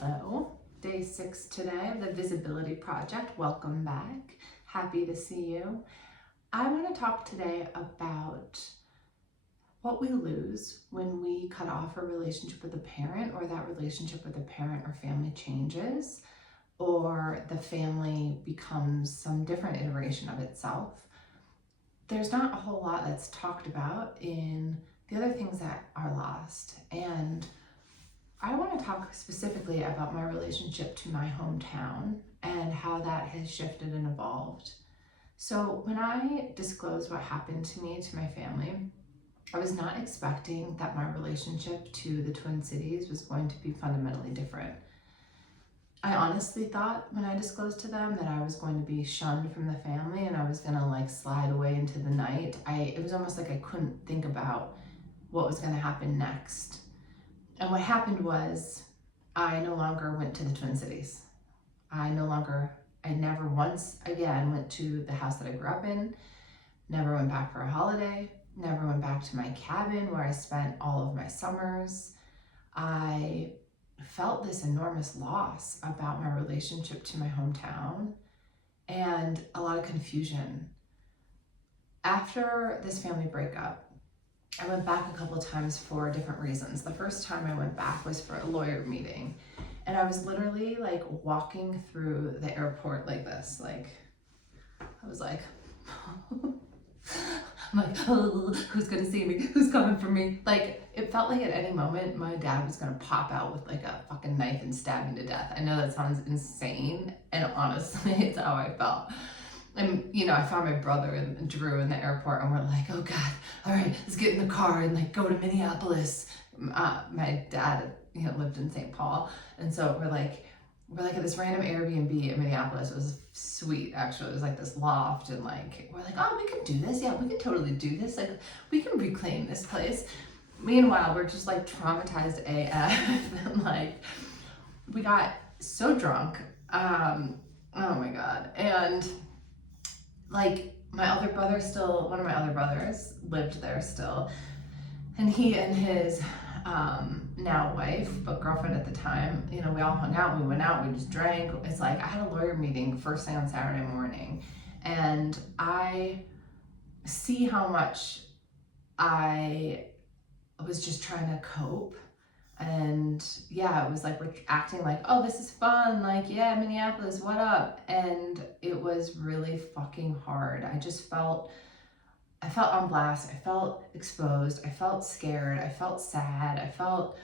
Hello, day 6 today of the Visibility Project. Welcome back. Happy to see you. I want to talk today about what we lose when we cut off a relationship with a parent, or that relationship with a parent or family changes, or the family becomes some different iteration of itself. There's not a whole lot that's talked about in the other things that are lost, and I want to talk specifically about my relationship to my hometown and how that has shifted and evolved. So when I disclosed what happened to me, to my family, I was not expecting that my relationship to the Twin Cities was going to be fundamentally different. I honestly thought when I disclosed to them that I was going to be shunned from the family and I was going to slide away into the night. It was almost like I couldn't think about what was going to happen next. And what happened was I no longer went to the Twin Cities. I never once again went to the house that I grew up in, never went back for a holiday, never went back to my cabin where I spent all of my summers. I felt this enormous loss about my relationship to my hometown and a lot of confusion. After this family breakup, I went back a couple of times for different reasons. The first time I went back was for a lawyer meeting. And I was literally walking through the airport like this. I was like, I'm like, oh, who's gonna see me? Who's coming for me? It felt like at any moment my dad was gonna pop out with a fucking knife and stab me to death. I know that sounds insane, and honestly, it's how I felt. And, I found my brother and Drew in the airport, and we're like, oh God, all right, let's get in the car and go to Minneapolis. My dad, lived in St. Paul. And so we're at this random Airbnb in Minneapolis. It was sweet, actually. It was this loft, and we're like, oh, we can do this. Yeah, we can totally do this. We can reclaim this place. Meanwhile, we're just traumatized AF. And we got so drunk. Oh my God. And one of my other brothers lived there still, and he and his now wife, but girlfriend at the time, we all hung out, we went out, we just drank. It's I had a lawyer meeting first thing on Saturday morning, and I see how much I was just trying to cope. And yeah, it was we're acting oh, this is fun, yeah, Minneapolis, what up? And it was really fucking hard. I felt on blast, I felt exposed, I felt scared, I felt sad, I felt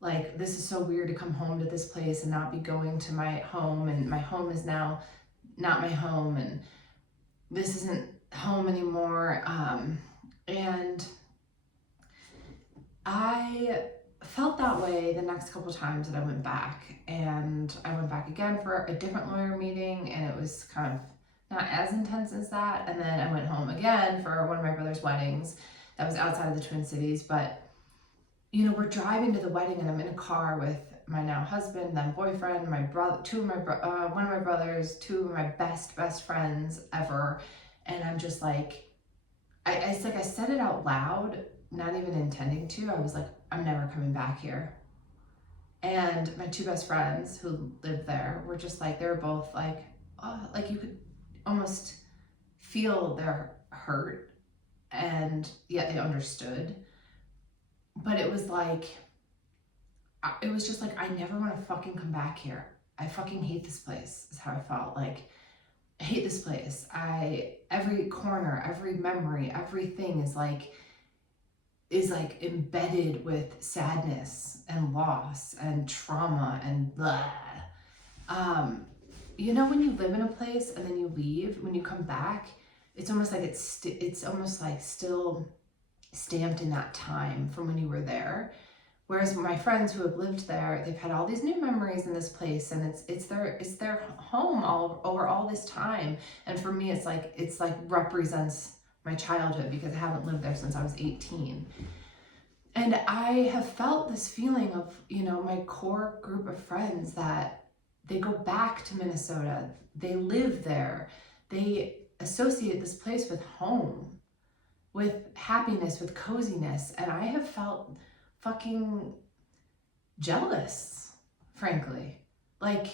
this is so weird to come home to this place and not be going to my home, and my home is now not my home, and this isn't home anymore. And I felt that way the next couple times that I went back, and I went back again for a different lawyer meeting, and it was kind of not as intense as that. And then I went home again for one of my brother's weddings that was outside of the Twin Cities. But we're driving to the wedding, and I'm in a car with my now husband, then boyfriend, my brother, one of my brothers, two of my best friends ever. And I'm just I said it out loud, not even intending to. I was I'm never coming back here. And my two best friends who lived there were just they were both you could almost feel their hurt, and yet they understood. But it was just I never want to fucking come back here. I fucking hate this place, is how I felt. I hate this place. Every corner, every memory, everything is embedded with sadness and loss and trauma and blah. When you live in a place and then you leave, when you come back, it's almost it's almost still stamped in that time from when you were there. Whereas my friends who have lived there, they've had all these new memories in this place, and it's their home over all this time. And for me, it's represents my childhood, because I haven't lived there since I was 18. And I have felt this feeling of, my core group of friends, that they go back to Minnesota, they live there, they associate this place with home, with happiness, with coziness. And I have felt fucking jealous frankly. Like,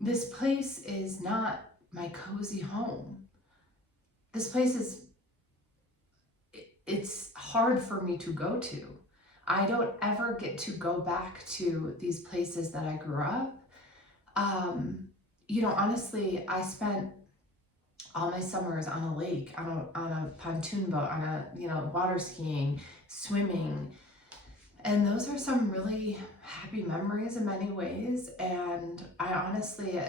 this place is not my cozy home. This place is, it's hard for me to go to. I don't ever get to go back to these places that I grew up. Honestly, I spent all my summers on a lake, on a pontoon boat, on water skiing, swimming. And those are some really happy memories in many ways. And I honestly,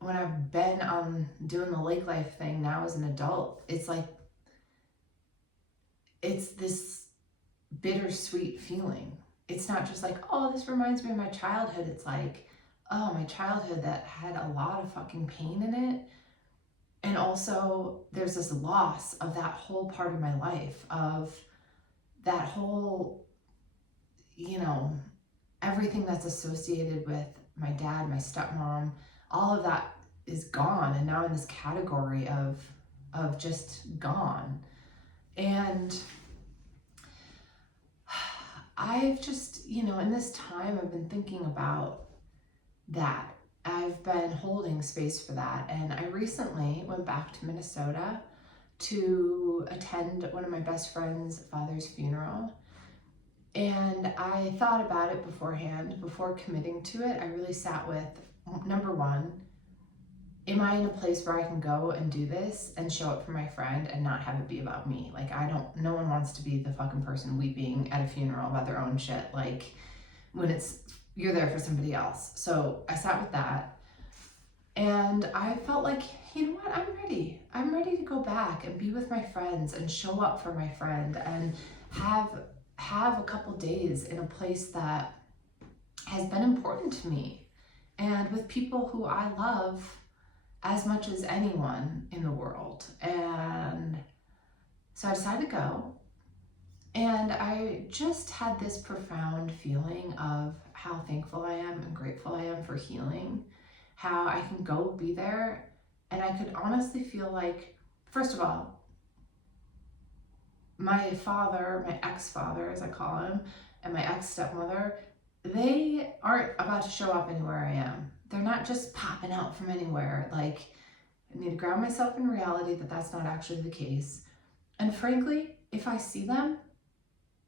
when I've been doing the lake life thing now as an adult, it's like, it's this bittersweet feeling. It's not just like, oh, this reminds me of my childhood. It's like, oh, my childhood that had a lot of fucking pain in it. And also there's this loss of that whole part of my life, of that whole, everything that's associated with my dad, my stepmom, all of that is gone. And now in this category of just gone. And I've just, in this time, I've been thinking about that. I've been holding space for that. And I recently went back to Minnesota to attend one of my best friend's father's funeral. And I thought about it beforehand, before committing to it. I really sat with, number one, am I in a place where I can go and do this and show up for my friend and not have it be about me? Like, no one wants to be the fucking person weeping at a funeral about their own shit. Like, when you're there for somebody else. So I sat with that. And I felt like, you know what, I'm ready. I'm ready to go back and be with my friends and show up for my friend and have a couple days in a place that has been important to me and with people who I love as much as anyone in the world. And so I decided to go. And I just had this profound feeling of how thankful I am and grateful I am for healing, how I can go be there. And I could honestly feel like, first of all, my father, my ex-father, as I call him, and my ex-stepmother, they aren't about to show up anywhere I am. They're not just popping out from anywhere. Like, I need to ground myself in reality that that's not actually the case. And frankly, if I see them,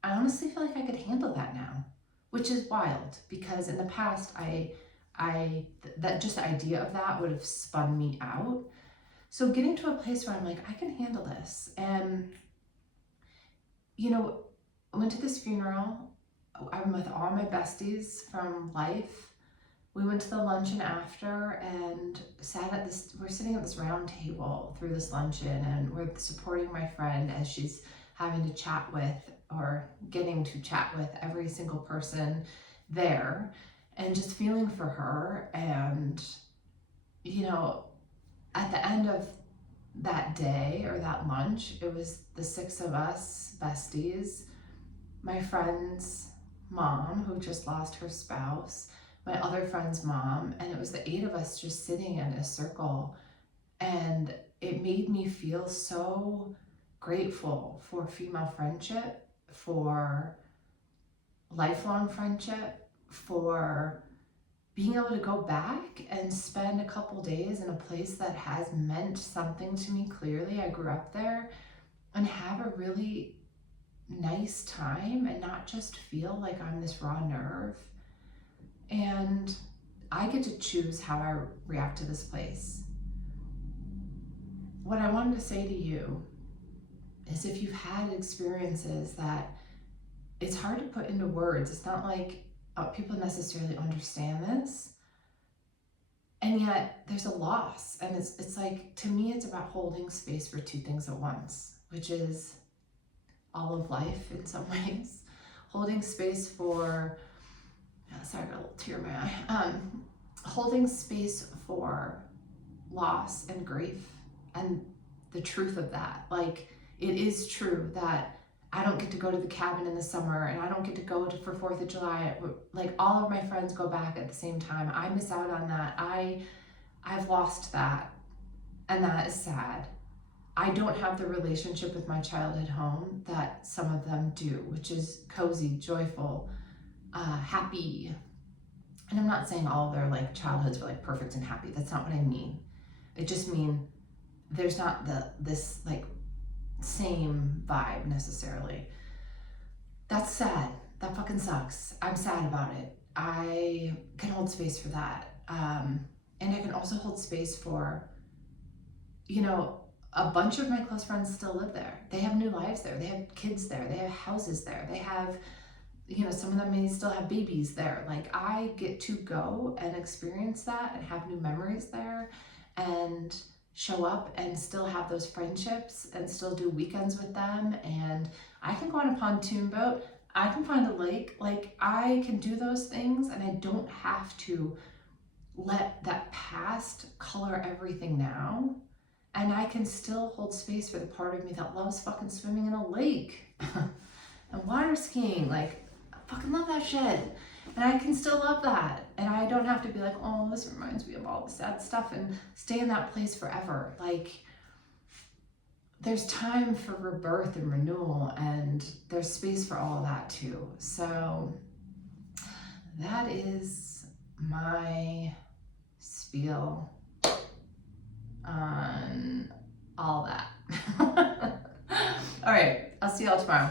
I honestly feel like I could handle that now, which is wild, because in the past, that just the idea of that would have spun me out. So getting to a place where I'm like, I can handle this. And, I went to this funeral. I'm with all my besties from life. We went to the luncheon after and we're sitting at this round table through this luncheon, and we're supporting my friend as she's having to chat with, or getting to chat with, every single person there, and just feeling for her. And, at the end of that day, or that lunch, it was the 6 of us besties, my friend's mom, who just lost her spouse, my other friend's mom, and it was the 8 of us just sitting in a circle. And it made me feel so grateful for female friendship, for lifelong friendship, for being able to go back and spend a couple days in a place that has meant something to me. Clearly, I grew up there, and have a really nice time and not just feel like I'm this raw nerve. And I get to choose how I react to this place. What I wanted to say to you is, if you've had experiences that it's hard to put into words, it's not like people necessarily understand this, and yet there's a loss. And it's like, to me, it's about holding space for two things at once, which is all of life in some ways. Holding space for, sorry, I got a little tear in my eye. Holding space for loss and grief, and the truth of that. Like, it is true that I don't get to go to the cabin in the summer, and I don't get to go for 4th of July. Like, all of my friends go back at the same time. I miss out on that. I've lost that, and that is sad. I don't have the relationship with my childhood home that some of them do, which is cozy, joyful, happy. And I'm not saying all of their like childhoods were like perfect and happy. That's not what I mean. It just mean there's not this like same vibe necessarily. That's sad. That fucking sucks. I'm sad about it. I can hold space for that. And I can also hold space for, you know, a bunch of my close friends still live there. They have new lives there. They have kids there. They have houses there. They have, you know, some of them may still have babies there. Like, I get to go and experience that and have new memories there and show up and still have those friendships and still do weekends with them. And I can go on a pontoon boat. I can find a lake. Like, I can do those things, and I don't have to let that past color everything now. And I can still hold space for the part of me that loves fucking swimming in a lake and water skiing. Like, I fucking love that shit. And I can still love that. And I don't have to be like, oh, this reminds me of all the sad stuff, and stay in that place forever. Like, there's time for rebirth and renewal, and there's space for all of that too. So that is my spiel on all that. All right, I'll see y'all tomorrow.